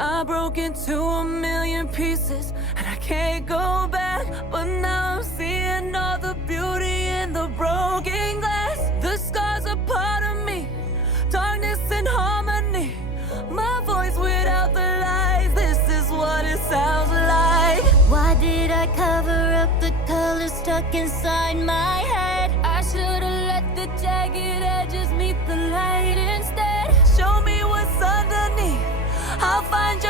I broke into a million pieces and I can't go back. But now I'm seeing all the beauty in the broken glass. The scars are part of me, darkness and harmony. My voice without the lies, this is what it sounds like. Why did I cover up the colors stuck inside my head? I should've let the jagged edges meet the light instead. Show me what's underneath, I'll find